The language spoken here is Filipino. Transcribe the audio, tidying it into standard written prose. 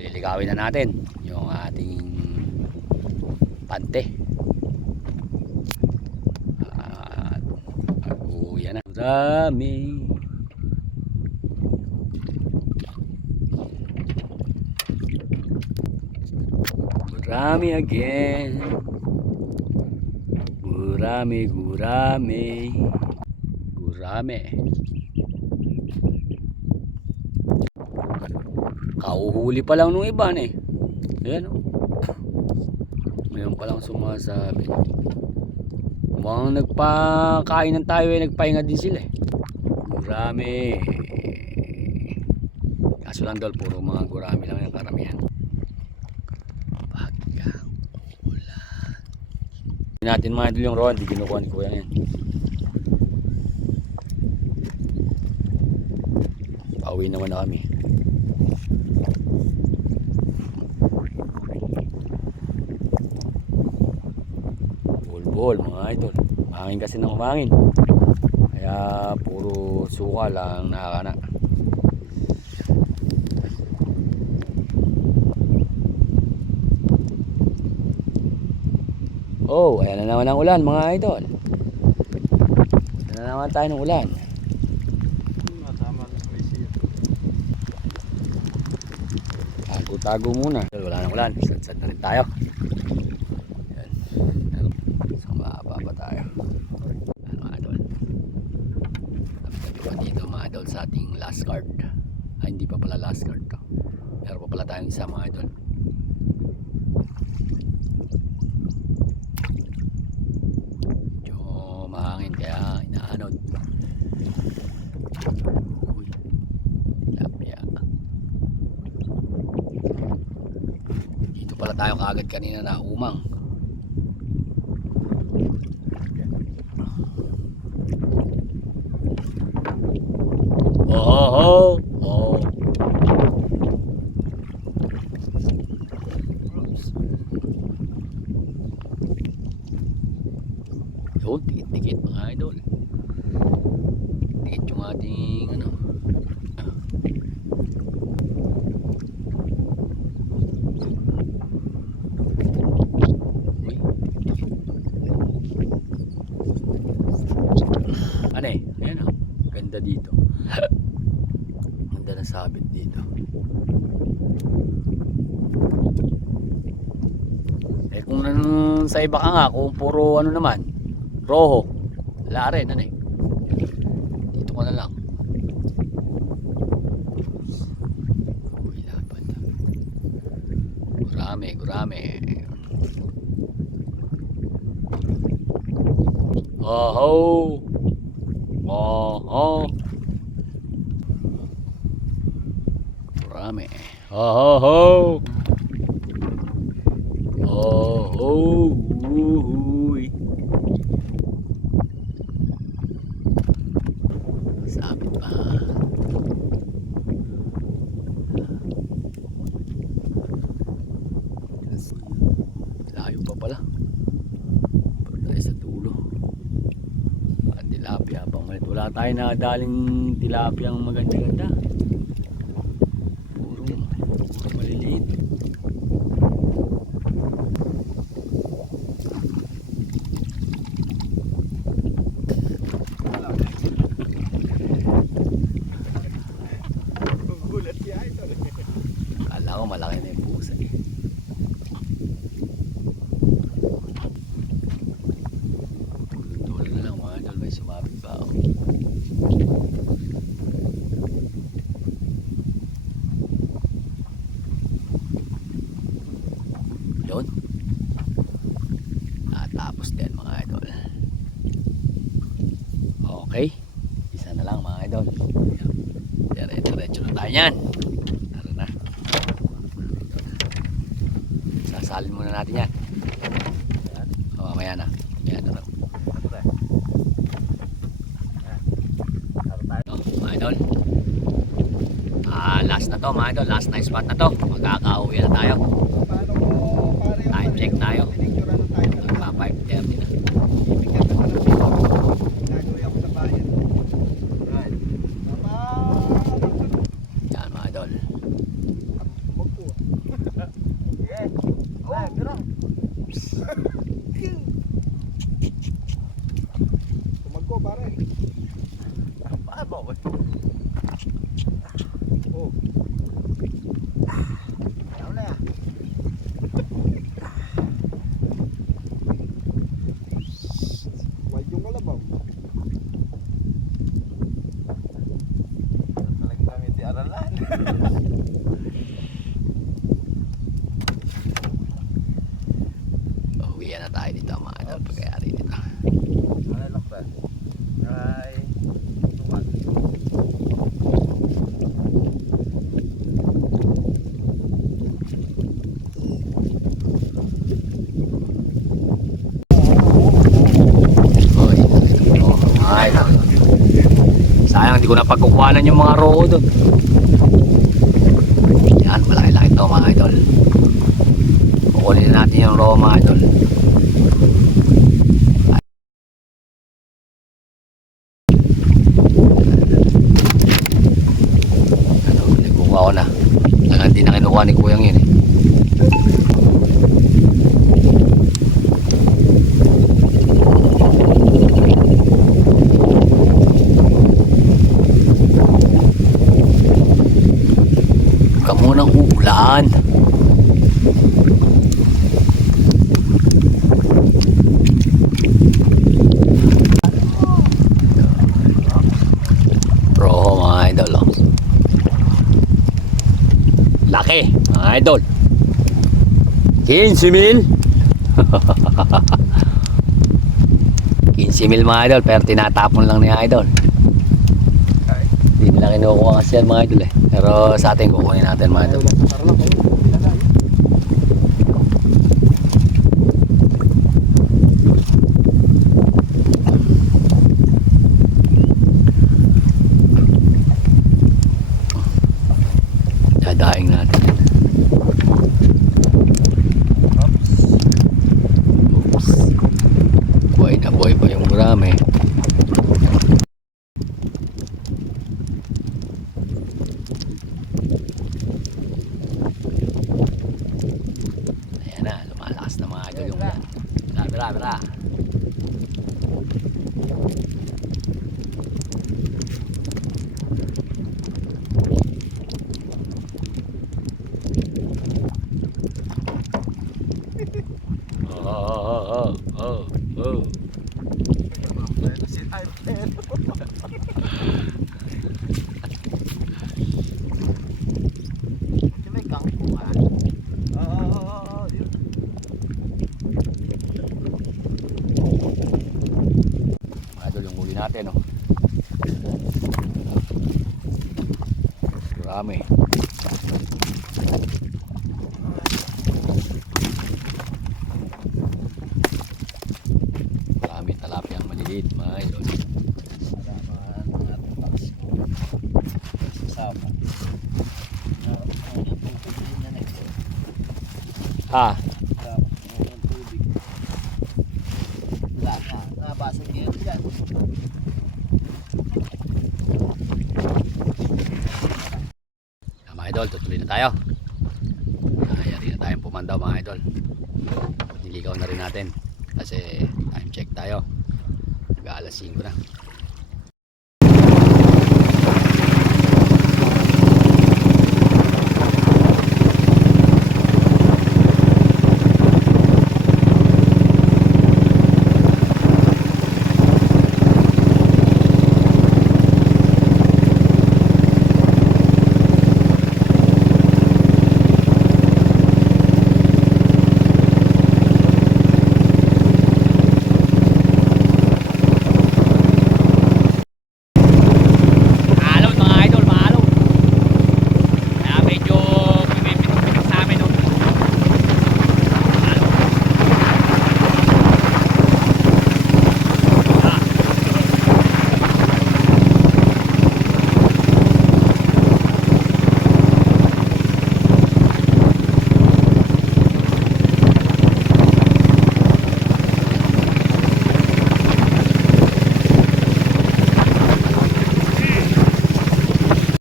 Liligawin na natin yung ating pante. At pag-uwi na. Marami. Gurami again. Gurami, gurami. Gurami. Kauhuli pa lang nung iba eh. Ayan o. Ngayon pa lang sumasabi. Mukhang nagpakainan tayo nagpahinga din sila eh. Gurami. Kaso lang dol, puro mga gurami lang yung karamihan. Pagkang ulan. Hindi natin mga idol yung rowan, di kinukuha ni kuya yan. Pauwi naman na kami. Bulbul mga idol. Mahangin kasi ng umangin. Kaya puro suka lang nakakana. Oh, ayan na naman ang ulan mga idol. Ayan na naman tayo ng ulan. Tago muna. Wala nang ulan. Sad-sad na rin tayo. Ayan. So maaba pa tayo. Ano mga idol. Tabi-tabi pa dito mga idol sa ating last card. Ay hindi pa pala last card to. Meron pa pala tayong isa mga idol. Medyo mahangin kaya inaanod. Pala tayo kaagad kanina na umang. Oh, oh. Yun, tikit-tikit mga idol. Tikit yung ating ano. Ayan o, ganda dito. Ganda na sabit dito. Eh kung sa iba ka nga, kung puro ano naman, roho, wala rin ano eh. Dito ko na lang. Uy, lapad. Gurami, gurami. Oh, oh, marami. Oh, uy. Sabi pa. Layo pa pala. Pagdali sa dulo. Tilapia pa ulit. Wala tayo na daling tilapia ang maganda-ganda. Puro maliliit. Kala ko malaki na yung pusa eh. Tulad na lang mga idol, may sumabit pa ako. Yun. Natapos din mga idol. Okay. Isa na lang mga idol. Diretso na tayo yan. Tara na. Sasalin muna natin yan. Mamaya na. Yan na. Mga idol. Last na to mga idol. Last na spot na to. Magkakauwi na tayo. Time check tayo. Magpa 5:30 na. Yan mga idol. Tumagko pare. Pabaw eh. Oh. Ano na yan? Wide yung kalabaw. Talagang kami di aralan. Uwian na tayo dito mga idol. Pagkayari dito. Ano lang ba? Ay, tuwan. Oy, mga idol. Sayang hindi ko napagkukuhanan yung mga roho doon. Yan, malaki-laki ito mga idol. Kukunin na natin yung roho mga idol. Ano, nagkukuha ko na. Talagang hindi na kinukuha ni Kuyang yun eh. Kamunang ulan. Roho mga idol oh. Laki mga idol. 15,000. 15,000 mga idol pero tinatapon lang ni idol. Hindi nila kinukuha kasi yan mga idol eh. Pero sa atin kukunin natin mga idol. Tarlac kayo. Ilagay. Dadaing natin. Oops. Buhay na buhay pa yung marami. Ayan na, lumalakas na mga idol yung ulan. Bira. Oh. May kangko ah. Oo, yun. Mga idol yung huli natin oh. Marami. Marami talapyang maliliit mga idol. Ha? Wala nga, nabasag niya dyan. Mga idol, tutuloy na tayo. Ayari na tayong pumandaw mga idol. Niligaw na rin natin kasi time check tayo. Mag-aalas 5 na.